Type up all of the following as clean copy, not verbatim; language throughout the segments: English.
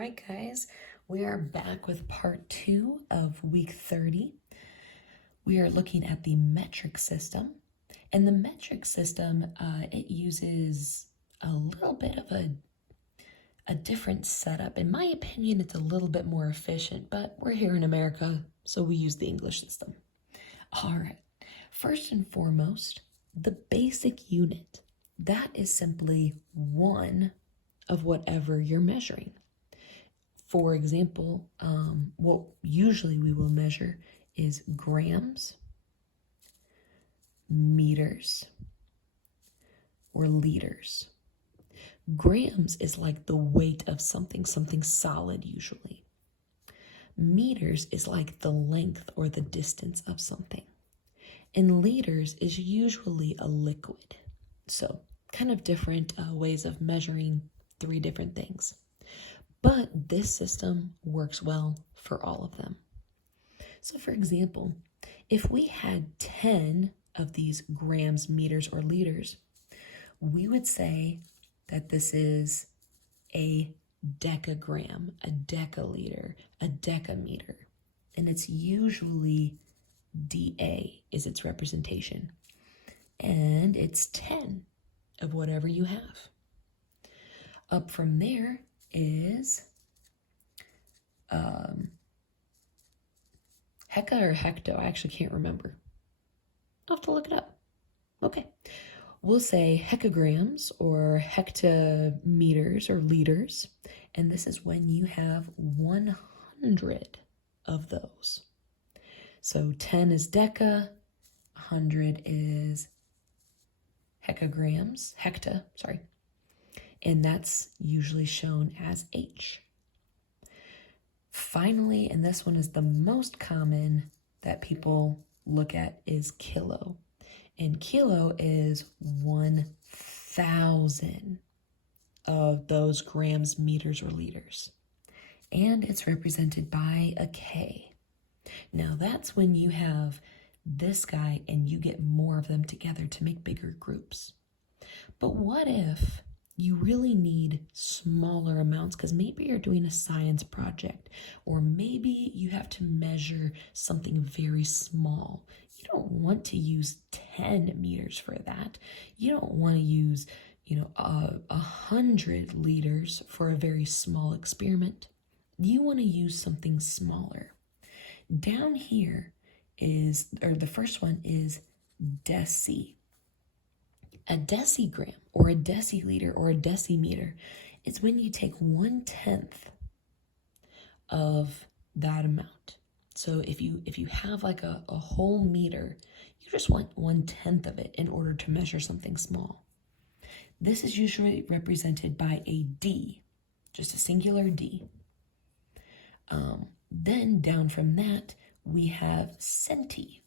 right, guys, we are back with part 2 of week 30. We are looking at the metric system. And the metric system, it uses a little bit of a different setup. In my opinion, it's a little bit more efficient, but we're here in America, so we use the English system. All right, first and foremost, the basic unit. That is simply one of whatever you're measuring. For example, what usually we will measure is grams, meters, or liters. Grams is like the weight of something solid usually. Meters is like the length or the distance of something. And liters is usually a liquid. So kind of different ways of measuring 3 different things. But this system works well for all of them. So for example, if we had 10 of these grams, meters, or liters, we would say that this is a decagram, a decaliter, a decameter. And it's usually dA is its representation. And it's 10 of whatever you have. Up from there is Hecka or hecto. I actually can't remember. I'll have to look it up. Okay. We'll say hecagrams or hectometers or liters. And this is when you have 100 of those. So 10 is deca, 100 is hecta, and that's usually shown as H. Finally, and this one is the most common that people look at, is kilo. And kilo is 1,000 of those grams, meters, or liters. And it's represented by a K. Now that's when you have this guy and you get more of them together to make bigger groups. But what if you really need smaller amounts, because maybe you're doing a science project, or maybe you have to measure something very small. You don't want to use 10 meters for that. You don't want to use, 100 liters for a very small experiment. You want to use something smaller. Down here the first one is deci. A decigram or a deciliter or a decimeter is when you take 1/10 of that amount. So if you have like a whole meter, you just want 1/10 of it in order to measure something small. This is usually represented by a D, just a singular D. Then down from that, we have centi.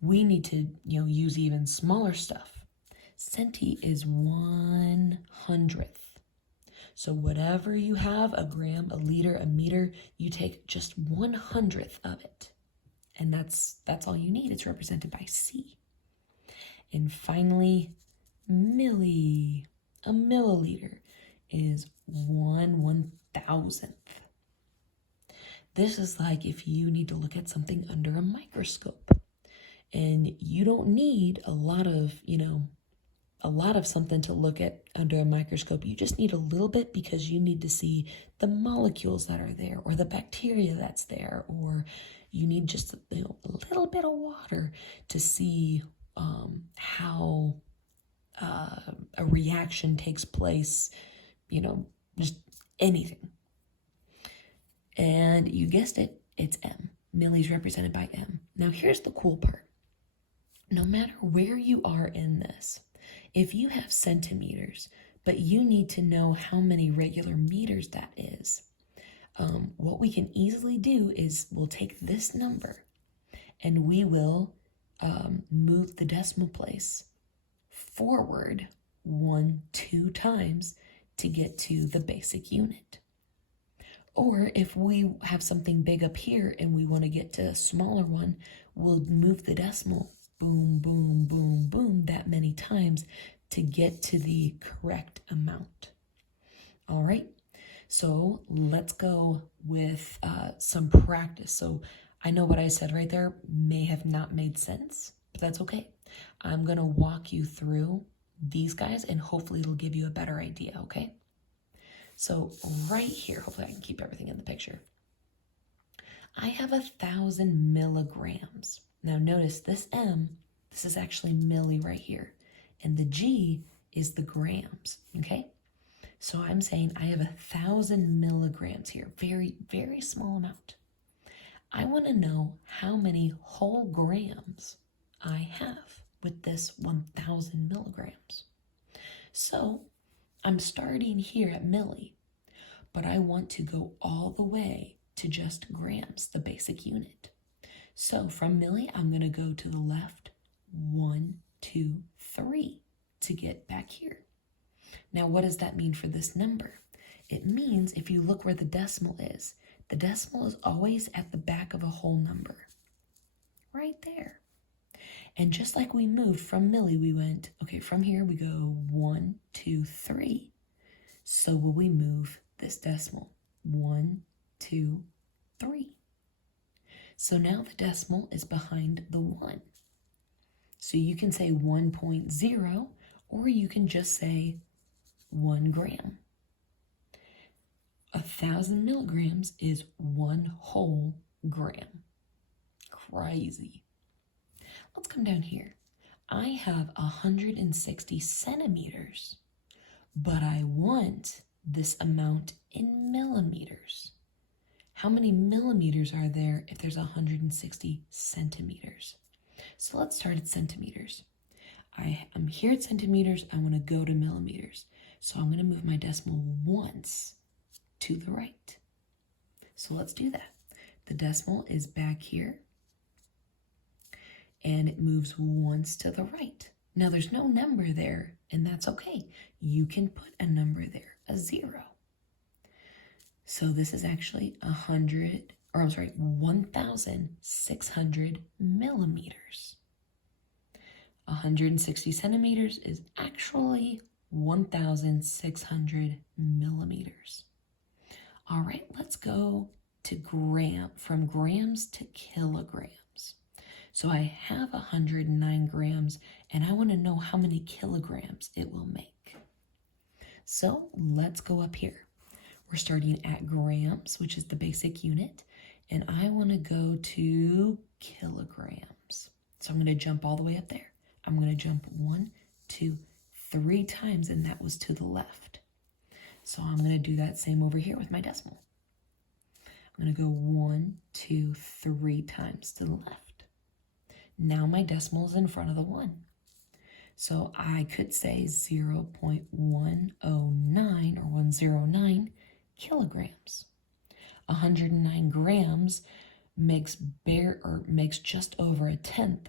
We need to use even smaller stuff. Centi is 1/100th. So whatever you have, a gram, a liter, a meter, you take just 1/100th of it. And that's all you need. It's represented by C. And finally, milli. A milliliter is 1/1000th. This is like if you need to look at something under a microscope. And you don't need a lot of something to look at under a microscope. You just need a little bit because you need to see the molecules that are there or the bacteria that's there, or you need just a little bit of water to see how a reaction takes place, just anything. And you guessed it, it's M. Milli's represented by M. Now here's the cool part. No matter where you are in this, if you have centimeters, but you need to know how many regular meters that is, what we can easily do is we'll take this number and we will move the decimal place forward 2 times to get to the basic unit. Or if we have something big up here and we want to get to a smaller one, we'll move the decimal boom, boom, boom, boom that many times to get to the correct amount. All right, So let's go with some practice. So I know what I said right there may have not made sense, but that's okay. I'm going to walk you through these guys and hopefully it'll give you a better idea, okay? So right here, hopefully I can keep everything in the picture. I have 1,000 milligrams. Now notice this M, this is actually milli right here. And the G is the grams, okay? So I'm saying I have 1,000 milligrams here, very, very small amount. I want to know how many whole grams I have with this 1,000 milligrams. So I'm starting here at milli, but I want to go all the way to just grams, the basic unit. So from milli, I'm going to go to the left 1, 2, 3 to get back here. Now, what does that mean for this number? It means if you look where the decimal is always at the back of a whole number, right there. And just like we moved from milli, we went, okay, from here we go 1, 2, 3. So will we move this decimal? 1, 2, 3. So now the decimal is behind the 1. So you can say 1.0, or you can just say 1 gram. 1,000 milligrams is 1 whole gram. Crazy. Let's come down here. I have 160 centimeters, but I want this amount in millimeters. How many millimeters are there if there's 160 centimeters? So let's start at centimeters. I'm here at centimeters. I want to go to millimeters. So I'm going to move my decimal once to the right. So let's do that. The decimal is back here and it moves once to the right. Now there's no number there and that's okay. You can put a number there, a 0. So this is actually 1,600 millimeters. 160 centimeters is actually 1,600 millimeters. All right, let's go to from grams to kilograms. So I have 109 grams and I want to know how many kilograms it will make. So let's go up here. We're starting at grams, which is the basic unit, and I want to go to kilograms. So I'm going to jump all the way up there. I'm going to jump 1, 2, 3 times, and that was to the left. So I'm going to do that same over here with my decimal. I'm going to go 1, 2, 3 times to the left. Now my decimal is in front of the 1. So I could say 0.109 or 109 kilograms. 109 grams makes just over 1/10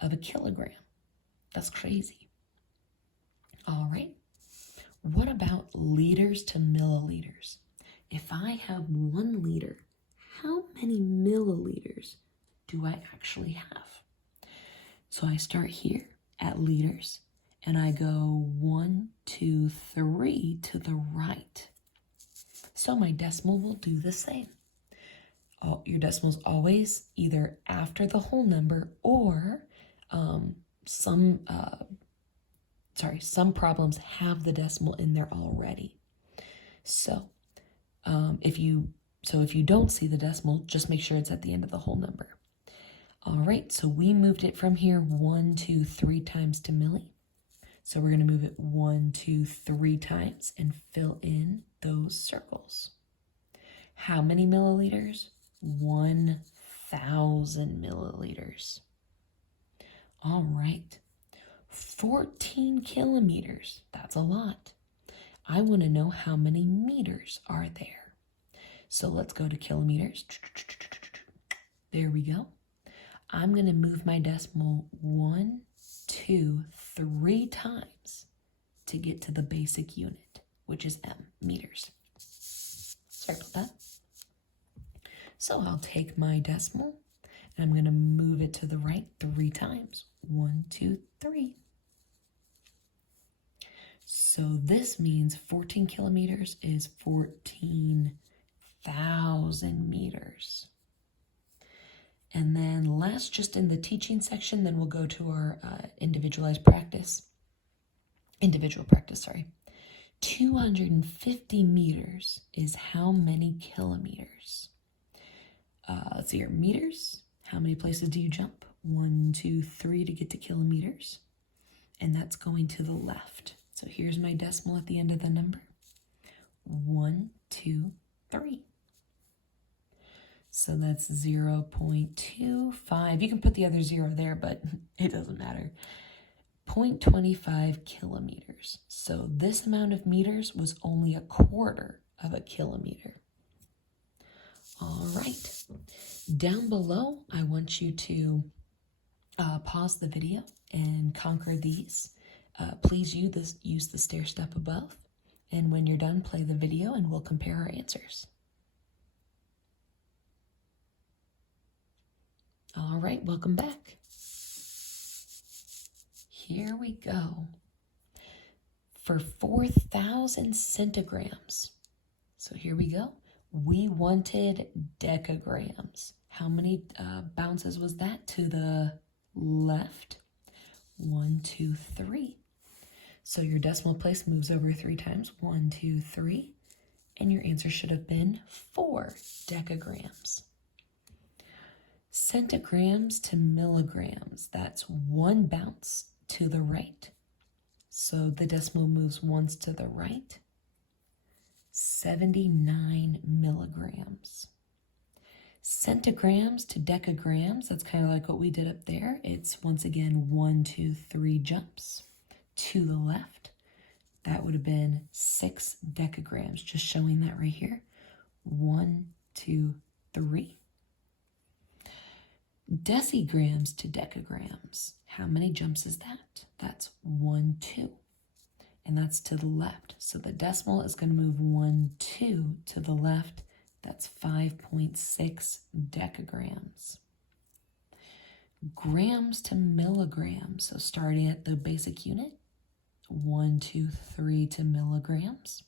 of a kilogram. That's crazy. All right. What about liters to milliliters? If I have 1 liter, how many milliliters do I actually have? So I start here at liters and I go 1, 2, 3 to the right. So my decimal will do the same. Oh, your decimal is always either after the whole number or some problems have the decimal in there already. So if you don't see the decimal, just make sure it's at the end of the whole number. All right, so we moved it from here 1, 2, 3 times to milli. So we're going to move it 1, 2, 3 times and fill in those circles. How many milliliters? 1,000 milliliters. All right, 14 kilometers. That's a lot. I want to know how many meters are there. So let's go to kilometers. There we go. I'm going to move my decimal 1, 2, 3 times to get to the basic unit, which is M, meters. Sorry about that. So I'll take my decimal and I'm going to move it to the right 3 times. 1, 2, 3. So this means 14 kilometers is 14,000 meters. And then last, just in the teaching section, then we'll go to our individual practice, 250 meters is how many kilometers? Let's see here, meters. How many places do you jump? 1, 2, 3 to get to kilometers. And that's going to the left. So here's my decimal at the end of the number. 1, 2, 3. So that's 0.25. You can put the other 0 there, but it doesn't matter. 0.25 kilometers. So this amount of meters was only a quarter of a kilometer. All right. Down below, I want you to pause the video and conquer these. Please use the stair step above. And when you're done, play the video and we'll compare our answers. All right, welcome back. Here we go. For 4,000 centigrams. So here we go. We wanted decagrams. How many bounces was that to the left? 1, 2, 3. So your decimal place moves over 3 times. 1, 2, 3. And your answer should have been 4 decagrams. Centigrams to milligrams. That's 1 bounce to the right. So the decimal moves once to the right. 79 milligrams. Centigrams to decagrams, that's kind of like what we did up there. It's once again 1, 2, 3 jumps to the left. That would have been 6 decagrams, just showing that right here. 1, 2, 3. Decigrams to decagrams. How many jumps is that? That's 1, 2. And that's to the left. So the decimal is going to move 1, 2 to the left. That's 5.6 decagrams. Grams to milligrams. So starting at the basic unit, 1, 2, 3 to milligrams.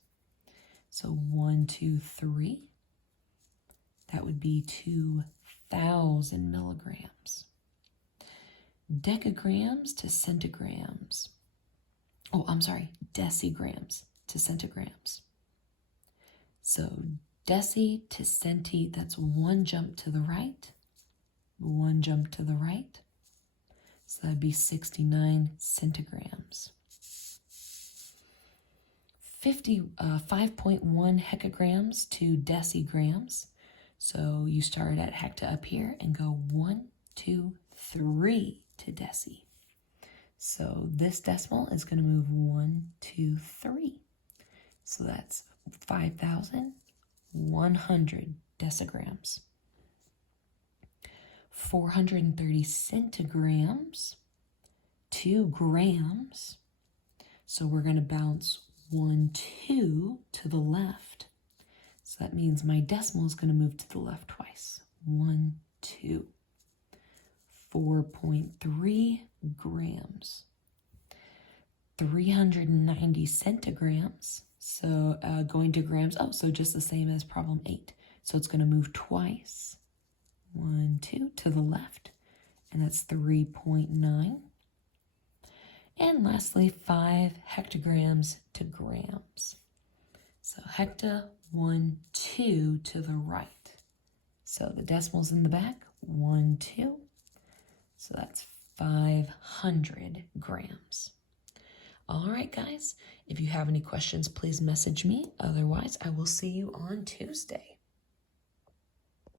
So 1, 2, 3. That would be 2,000 milligrams. Decagrams to centigrams. Oh, I'm sorry, decigrams to centigrams. So deci to centi, that's 1 jump to the right, 1 jump to the right. So that'd be 69 centigrams. 5.1 hecagrams to decigrams. So you start at hecta up here and go 1, 2, 3 to deci. So this decimal is going to move 1, 2, 3. So that's 5,100 decigrams. 430 centigrams, 2 grams. So we're going to bounce 1, 2 to the left. So that means my decimal is going to move to the left twice. 1, 2. 4.3 grams. 390 centigrams. So going to grams, so just the same as problem 8. So it's going to move twice. 1, 2 to the left, and that's 3.9. And lastly, 5 hectograms to grams. So hecta, 1, 2 to the right. So the decimal's in the back, 1, 2. So that's 500 grams. All right, guys, if you have any questions, please message me. Otherwise, I will see you on Tuesday.